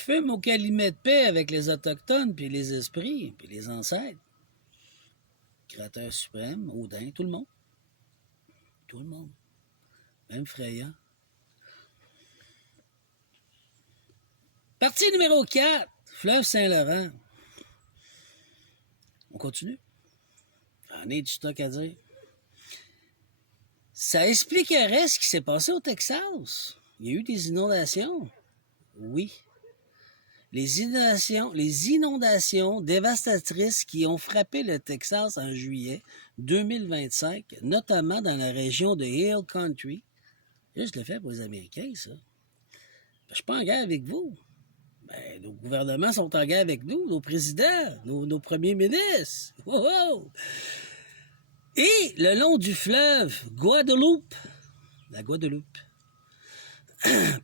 fume au calumet de paix avec les Autochtones, puis les esprits, puis les ancêtres. Créateur suprême, Odin, tout le monde. Tout le monde. Même Freya. Partie numéro 4, fleuve Saint-Laurent. On continue. On est du stock à dire. Ça expliquerait ce qui s'est passé au Texas. Il y a eu des inondations. Oui. Les inondations dévastatrices qui ont frappé le Texas en juillet 2025, notamment dans la région de Hill Country. Là, je le fais pour les Américains, ça. Je suis pas en guerre avec vous. Ben, nos gouvernements sont en guerre avec nous, nos présidents, nos premiers ministres. Wow! Et le long du fleuve Guadeloupe, la Guadeloupe,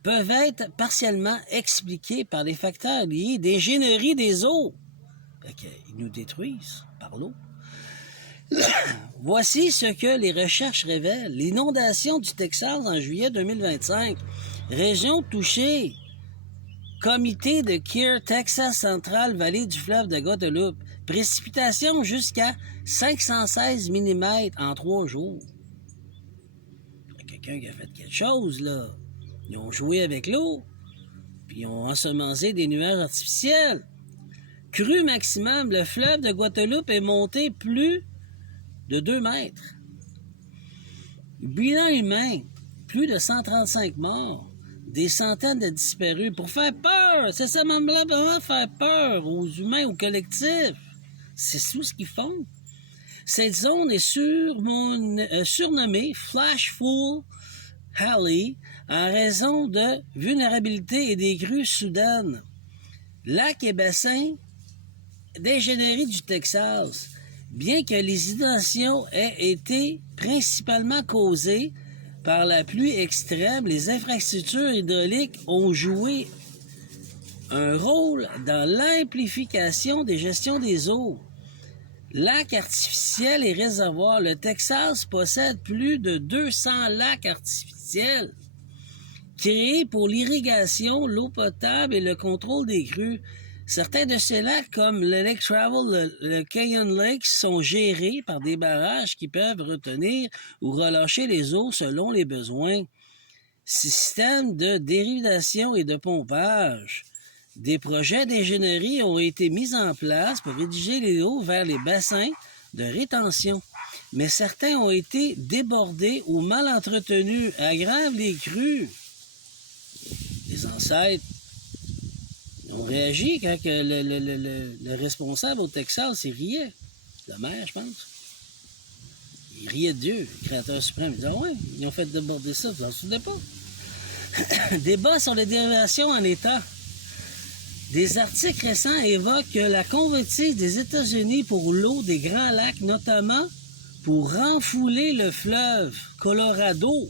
peuvent être partiellement expliqués par les facteurs liés d'ingénierie des eaux. Ils nous détruisent par l'eau. Voici ce que les recherches révèlent. L'inondation du Texas en juillet 2025. Région touchée. Comité de Kear, Texas Central, vallée du fleuve de Guadeloupe. Précipitation jusqu'à 516 mm en 3 jours. Il y a quelqu'un qui a fait quelque chose, là. Ils ont joué avec l'eau, puis ils ont ensemencé des nuages artificiels. Crue maximum, le fleuve de Guadeloupe est monté plus de 2 mètres. Bilan humain, plus de 135 morts, des centaines de disparus. Pour faire peur, c'est ça même là, vraiment faire peur aux humains, au collectif. C'est tout ce qu'ils font. Cette zone est surnommée Flashful Alley en raison de vulnérabilité et des crues soudaines. Lac et bassin d'ingénierie du Texas. Bien que les inondations aient été principalement causées par la pluie extrême, les infrastructures hydrauliques ont joué un rôle dans l'amplification des gestions des eaux. Lacs artificiels et réservoirs. Le Texas possède plus de 200 lacs artificiels créés pour l'irrigation, l'eau potable et le contrôle des crues. Certains de ces lacs, comme le Lake Travel, le Canyon Lake, sont gérés par des barrages qui peuvent retenir ou relâcher les eaux selon les besoins. Système de dérivation et de pompage. Des projets d'ingénierie ont été mis en place pour rédiger les eaux vers les bassins de rétention. Mais certains ont été débordés ou mal entretenus, aggravent les crues. Les ancêtres ont réagi quand que le responsable au Texas, il riait. Le maire, je pense. Il riait de Dieu, le créateur suprême. Il disait, ouais, ils ont fait déborder ça, vous n'en souvenez pas. Débat sur les dérivations en état. Des articles récents évoquent la convoitise des États-Unis pour l'eau des Grands Lacs, notamment pour renfouler le fleuve Colorado.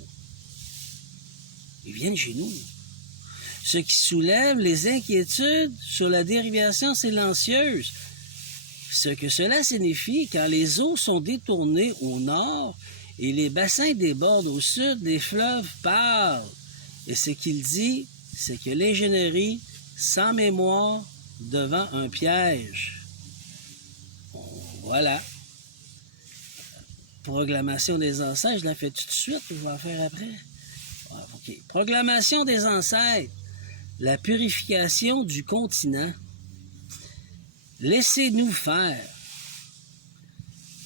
Ils viennent chez nous. Ce qui soulève les inquiétudes sur la dérivation silencieuse. Ce que cela signifie, quand les eaux sont détournées au nord et les bassins débordent au sud, les fleuves parlent. Et ce qu'il dit, c'est que l'ingénierie sans mémoire devant un piège. Voilà. Proclamation des ancêtres, je la fais tout de suite, je vais la faire après. Okay. Proclamation des ancêtres. La purification du continent. Laissez-nous faire.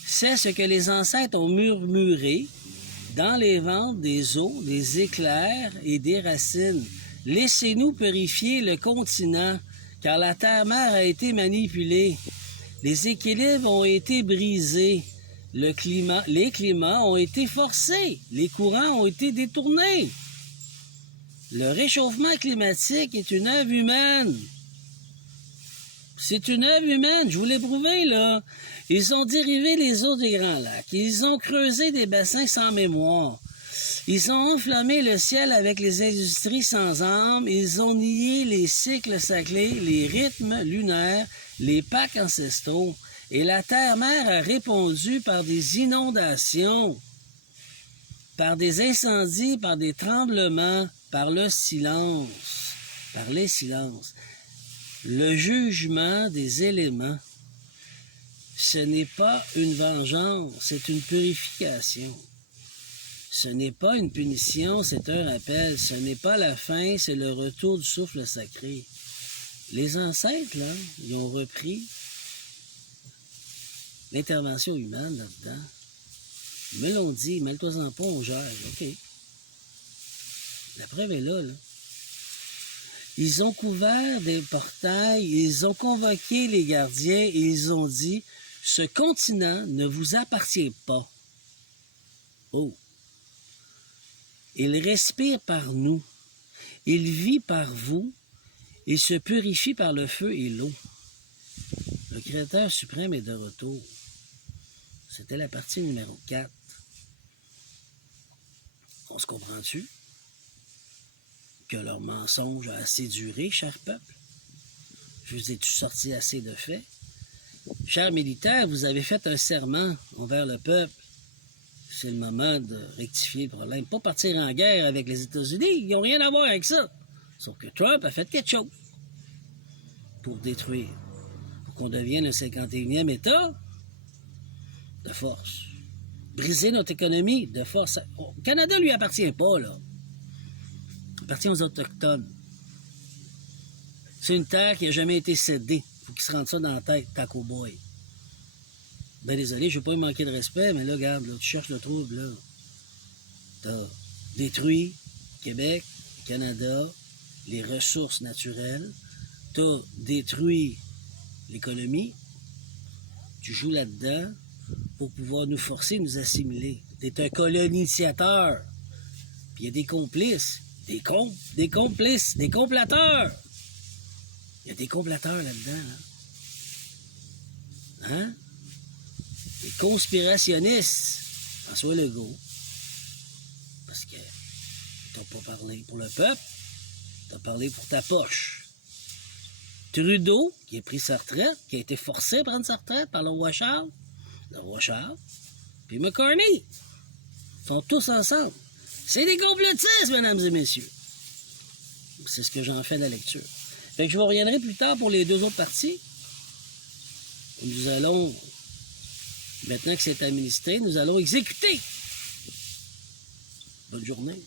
C'est ce que les ancêtres ont murmuré dans les ventes des eaux, des éclairs et des racines. Laissez-nous purifier le continent, car la terre-mère a été manipulée. Les équilibres ont été brisés. Les climats ont été forcés. Les courants ont été détournés. Le réchauffement climatique est une œuvre humaine. C'est une œuvre humaine, je vous l'ai prouvé, là. Ils ont dérivé les eaux des Grands Lacs. Ils ont creusé des bassins sans mémoire. Ils ont enflammé le ciel avec les industries sans âme. Ils ont nié les cycles sacrés, les rythmes lunaires, les Pâques ancestraux. Et la terre-mère a répondu par des inondations, par des incendies, par des tremblements, par le silence, par les silences. Le jugement des éléments, ce n'est pas une vengeance, c'est une purification. Ce n'est pas une punition, c'est un rappel. Ce n'est pas la fin, c'est le retour du souffle sacré. Les ancêtres, là, ils ont repris l'intervention humaine là-dedans. Ils me l'ont dit, mêle-toi-en pas, on gère. OK. La preuve est là, là. Ils ont couvert des portails, ils ont convoqué les gardiens et ils ont dit « Ce continent ne vous appartient pas. » Oh! Il respire par nous. Il vit par vous. Il se purifie par le feu et l'eau. Le Créateur suprême est de retour. C'était la partie numéro 4. On se comprend-tu? Que leur mensonge a assez duré, cher peuple? Je vous ai-tu sorti assez de faits? Chers militaires, vous avez fait un serment envers le peuple. C'est le moment de rectifier le problème. Pas partir en guerre avec les États-Unis, ils n'ont rien à voir avec ça. Sauf que Trump a fait quelque chose pour détruire, pour qu'on devienne le 51e État de force. Briser notre économie de force. Le Canada ne lui appartient pas, là. Il appartient aux Autochtones. C'est une terre qui n'a jamais été cédée. Il faut qu'ils se rendent ça dans la tête, Taco Boy. Ben désolé, je ne veux pas lui manquer de respect, mais là, regarde, là, tu cherches le trouble, là. T'as détruit Québec, Canada, les ressources naturelles. T'as détruit l'économie. Tu joues là-dedans pour pouvoir nous forcer, nous assimiler. T'es un colonisateur. Puis il y a des complices. Des complices, des complateurs. Il y a des complateurs là-dedans. Hein? Des conspirationnistes. François Legault. Parce que t'as pas parlé pour le peuple, t'as parlé pour ta poche. Trudeau, qui a pris sa retraite, qui a été forcé à prendre sa retraite par le roi Charles, puis McCartney, sont tous ensemble. C'est des complotistes, mesdames et messieurs. C'est ce que j'en fais de la lecture. Fait que je vous reviendrai plus tard pour les deux autres parties. Nous allons, maintenant que c'est administré, nous allons exécuter. Bonne journée.